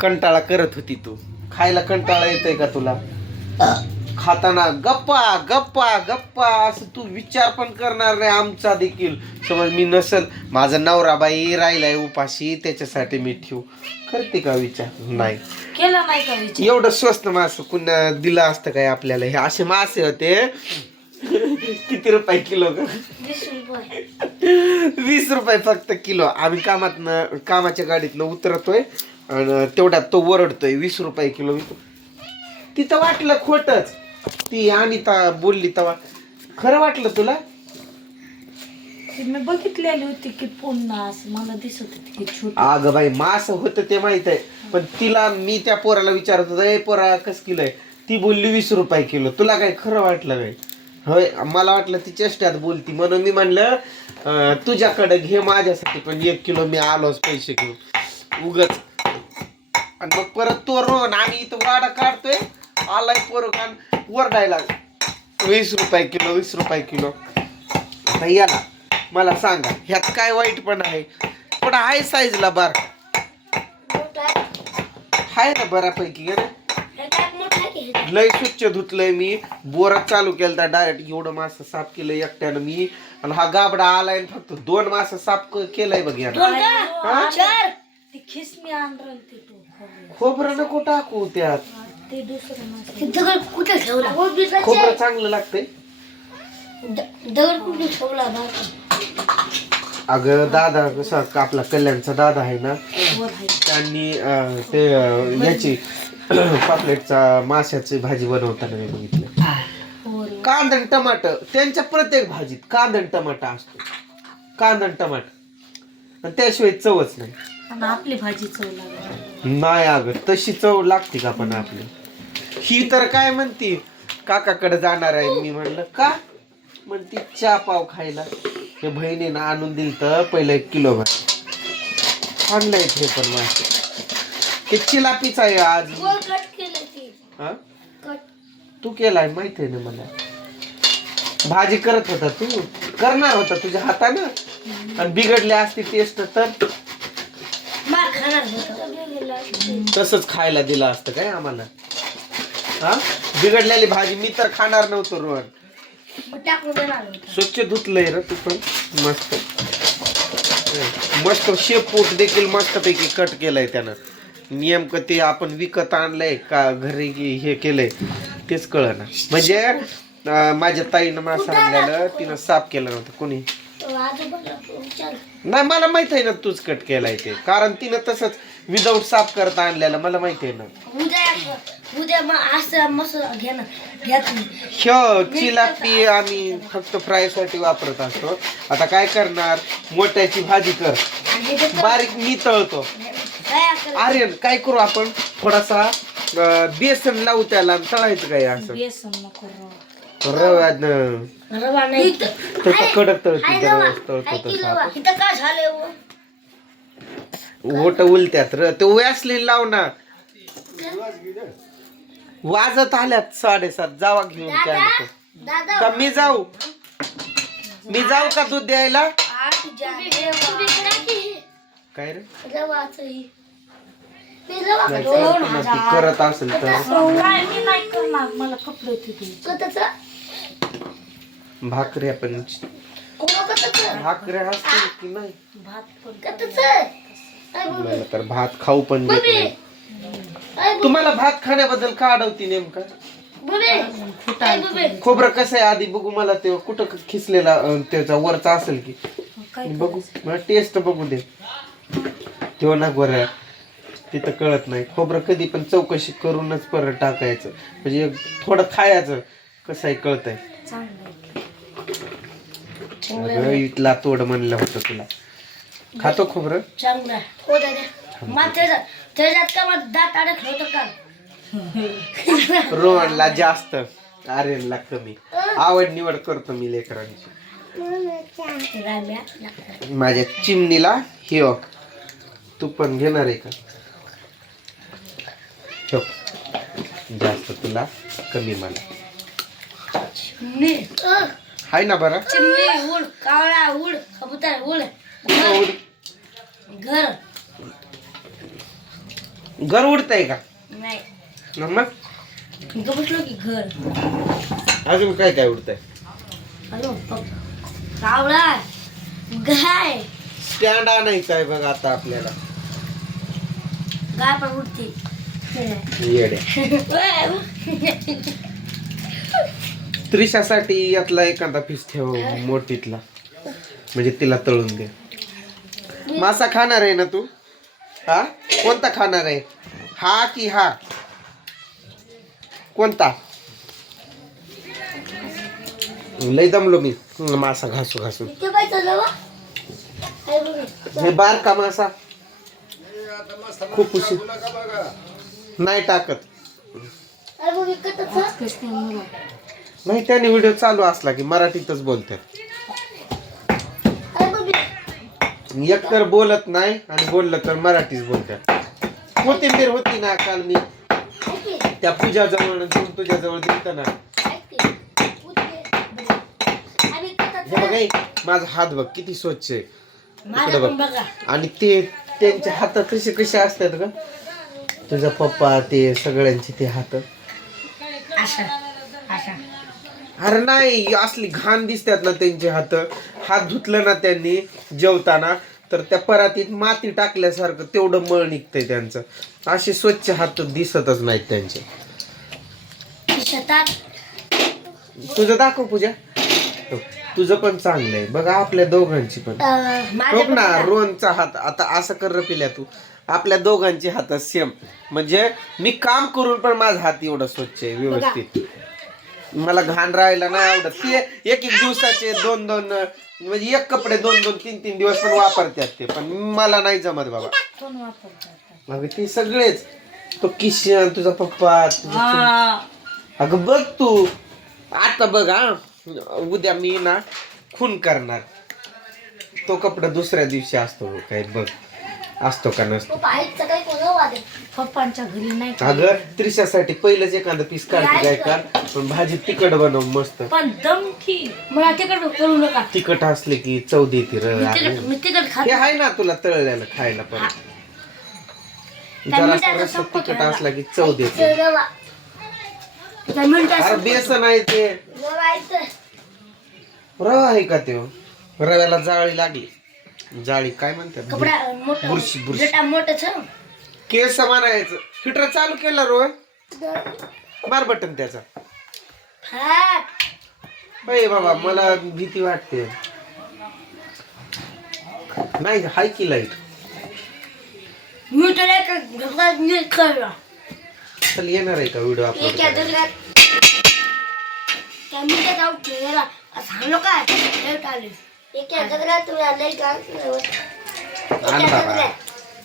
कंटाळा करत होती तू. खायला कंटाळा येतोय का तुला? खाताना गप्पा गप्पा गप्पा असं तू विचार पण करणार नाही आमचा देखील. समज मी नसल, माझा नवरा बाई राहिलाय उपाशी, त्याच्यासाठी मी ठेवू करते का विचार? नाही केला नाही का विचार? एवढं स्वस्त मास कुणा दिलं असतं काय आपल्याला? हे असे मासे होते. किती रुपये किलो ग? 20 रुपये. 20 रुपये फक्त किलो. आम्ही कामाच्या गाडीतनं उतरतोय आणि तेवढ्यात तो वरडतोय 20 रुपये किलो. तिथं वाटलं खोटच. ती अनिता बोलली तेव्हा खरं वाटलं तुला? मी बघितलेली होती की पुन्हा असं मला दिसत होती की छोटी. अगं बाई मास होतं ते माहित आहे, पण तिला मी त्या पोराला विचारत होतो, ए पोरा कस किलो आहे? ती बोलली 20 रुपये किलो. तुला काय खरं वाटलं काय? होय, मला वाटलं ती चेष्टात बोलती म्हणून मी म्हणलं तुझ्याकडे घे माझ्यासाठी पण 1 किलो. मी आलोच पैसे घेऊन उगच. आणि मग परत तो रोहन आम्ही इथं वाडा काढतोय, आलाय पोरं वरडायला 20 रुपये किलो 20 रुपये किलो. आता याला मला सांगा ह्यात काय वाईट पण आहे? पण आहे साईजला बार आहे ना बऱ्यापैकी. लय स्वच्छ धुतलंय मी. बोरात चालू केलं डायरेक्ट. एवढं मास साफ केलं एकट्यानं मी. आणि हा गाबडा आलाय फक्त 2 मास साफ केलंय बघ यानं. ती खिसमी आणलं ते खोबरं नको टाकू त्यात. ते दुसरं कुठे ठेवला? खोबरं चांगलं लागतंय. दगड कुठे ठेवला? अगं दादा कसा आपला कल्याणचा दादा आहे ना, त्यांनी ते याची पापलेटचा माशाची भाजी बनवताना मी बघितलं. कांदा आणि टमाटर त्यांच्या प्रत्येक भाजीत कांदा आणि टमाटर असतो. कांदा आणि टमाटर, आणि त्याशिवाय चवच नाही. आपली भाजी चव लागत नाही अगं तशी चव लागते का पण आपली? ही तर काय म्हणती काकाकडे जाणार आहे. मी म्हणलं का? म्हणती चहा पाव खायला. हे बहिणीनं आणून दिल तर पहिलं 1 किलो भर आणलंय. हे पण मासे हे चिलापीच आहे आज. हा तू केलाय माहित आहे ना मला. भाजी करत होता तू, करणार होता तुझ्या हातानं, आणि बिघडली असती टेस्ट तर तसंच खायला दिलं असतं काय आम्हाला? हा बिघडलेली भाजी मी तर खाणार नव्हतो रोहन. स्वच्छ धुतलंय रे तू पण मस्त मस्त. शेपूट देखील मस्त पैकी कट केलंय त्यानं. नेमकं ते आपण विकत आणलंय का घरी हे केलंय तेच कळना. म्हणजे माझ्या ताईनं मासा आणलेलं, तिनं साफ केलं नव्हतं कोणी. नाही मला माहित आहे ना तूच कट केलाय ते, कारण तिनं तसंच विदाऊट साफ करता आणलेलं मला माहिती आहे ना. चिलापी आम्ही फक्त फ्राय साठी वापरत असतो. आता काय करणार, मोठ्याची भाजी कर, बारीक मी तळतो. अरे काय करू आपण, थोडासा बेसन लावू त्याला, तळायचं काय असं रव्यानं कडक तळतो. ओट उलट्यात र ते वॅसलीन लाव ना. वाजत आल्यात 7:30. जावा घेऊन का मी जाऊ का दूध द्यायला? काय रे करत असेल तर भाकऱ्या पण भाकऱ्या असतील की नाही? मला तर भात खाऊ पण देत नाही. तुम्हाला भात खाण्याबद्दल का अडवती नेमका? खोबरं कसं आहे आधी बघू मला. ते कुठं खिसलेला त्याचा वरचा असेल की बघू, मला टेस्ट बघू दे. तेव्हा ना गोऱ्या तिथं कळत नाही. खोबरं कधी पण चौकशी करूनच परत टाकायचं, म्हणजे थोडं खायचं. कसं आहे कळतंय. इथला तोड म्हणलं होतं तुला. खातो खोबरं रोहनला जास्त, आर्यनला कमी. आवड निवड करतो मी लेकरांची. माझ्या चिमणीला हे तू पण घेणार आहे का? जास्त तुला, कमी मला. हाय ना बरं. चिमणी उड, कावळा उड, कबूतर उड, घर घर उडतंय का नाही मग बसलो की घर अजून काय काय उडतंय हॅलो कावळा गाय स्टँड आणायचं आहे बघ आता आपल्याला गाय पण उडते येड्या त्रिशासाठी यातला एखादा पीस ठेव मोठीतला म्हणजे तिला तळून दे मासा खाणार आहे ना तू हा कोणता खाणार आहे हा की हा कोणता लय दमलो मी मासा घासू घासू हे बारका मासा खूप उशीर नाही टाकत नाही त्याने व्हिडिओ चालू असला की मराठीतच बोलतात एकतर बोलत नाही आणि बोललं तर मराठीच बोलतात कोथिंबीर होती ना काल मी त्या पूजा जवळ तुझ्या जवळ दिलत ना हे बघ हे, माझा हात बघ किती स्वच्छ आहे इकडे बघ आणि ते त्यांचे हात कसे कसे असतात ग तुझा पप्पा ते सगळ्यांचे ते हात अरे नाही असली घाण दिसतात ना त्यांचे हात हात धुतलं ना त्यांनी जेवताना तर त्या परातीत माती टाकल्यासारखं तेवढं मळ निघतंय त्यांचं असे स्वच्छ हात दिसतच नाहीत त्यांचे तुझं दाखव पूजा तुझं पण चांगलं आहे बघा आपल्या दोघांची पण बघ ना रोहनचा हात आता असं कर पिल्या तू आपल्या दोघांचे हात सेम म्हणजे मी काम करून पण माझा हात एवढा स्वच्छ आहे व्यवस्थित मला घाण राहायला नाही आवडत ते एक एक दिवसाचे दोन दोन म्हणजे एक कपडे दोन दोन तीन तीन दिवस पण वापरतात ते पण मला नाही जमत बाबा मग ते सगळेच तो किशन तुझा पप्पा अगं बघ तू आता बघ हा उद्या मी ना खून करणार तो कपडा दुसऱ्या दिवशी असतो काय बघ असतो का नसतो पप्पांच्या घरी नाही अगं त्रिशासाठी पहिलंच एखादं पीस काढते काय कर पण भाजी तिखट बनव मस्त पण दम की मला तिखट करू नका तिखट असले की चव देते मी तिखट खात हे आहे ना तुला तळलेलं खायला पण जरा रस्सा तिखट असला की चव देते अरे बेसन आहे ते रवा आहे का ते रव्याला जाळी लागली जाळी काय म्हणतात बुरशी बुरशी केस म्हणायचं हिटर चालू केलं रोज मार बटन त्याचा बाबा मला भीती वाटते नाही हाय की लाईट चल येणार आहे का व्हिडिओ अपलोड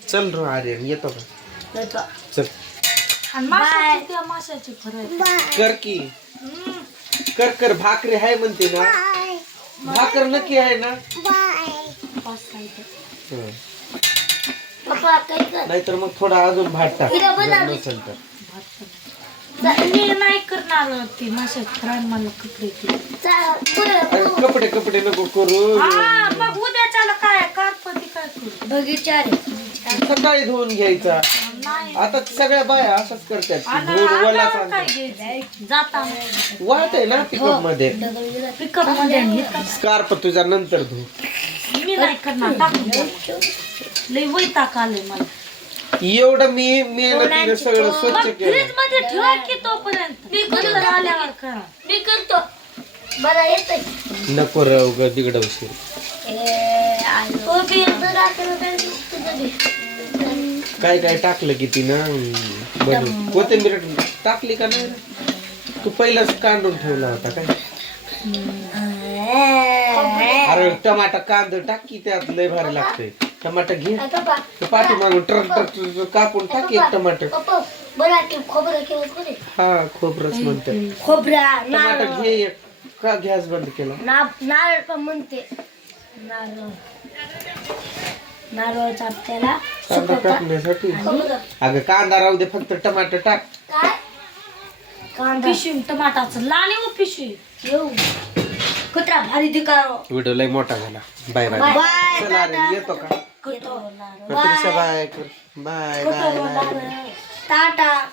चल रो आर्यन येतो का चल कर की कर कर भाकरी आहे म्हणते ना भाकर नक्की आहे ना नाहीतर मग थोडा अजून भात टाक नसेल तर मी नाही करणार ती माशात फ्राय मला कपडे कपडे नको करू मग उद्या चाल काय कारपती काय करू बगीचा सकाळी धुवून घ्यायचा आता सगळ्या बाया असंच करतात धुवून वलाच जाता वाहत आहे ना पिकअप मध्ये पिकअप मध्ये स्कार्फ तुझा नंतर धु मी नाही करणार टाकून लय वैताग आले मला एवढं मी मेहनतीने सगळं स्वच्छ केलं फ्रीज मध्ये ठेवा की तोपर्यंत मी आल्यावर करा मी करतो मला येतंय नको राव ग बिघडवशील काय काय टाकलं की तिनं बनवून कोथिंबीर टाकली का नाही तू पहिलाच कांडून ठेवला होता काय अरे टमाटा कांदा टाक की त्यात लय भारी लागतंय टमाटर घे पाठी मागून ट्रक कापून टाक एक टमाटर हा खोबरच म्हणतात टमाटर घे का गॅस बंद केला नारळ पण म्हणते नारळाचा आपल्याला कांदा टाकण्यासाठी अगं कांदा राहू दे फक्त टमाटर टाक पिशवी टमाटाचं लाल पिशवी येऊ कुत्रा भारी दिकारो व्हिडिओ लय मोठा झाला बाय बाय चला रे येतो का कुत्रा बाय बाय बाय टाटा.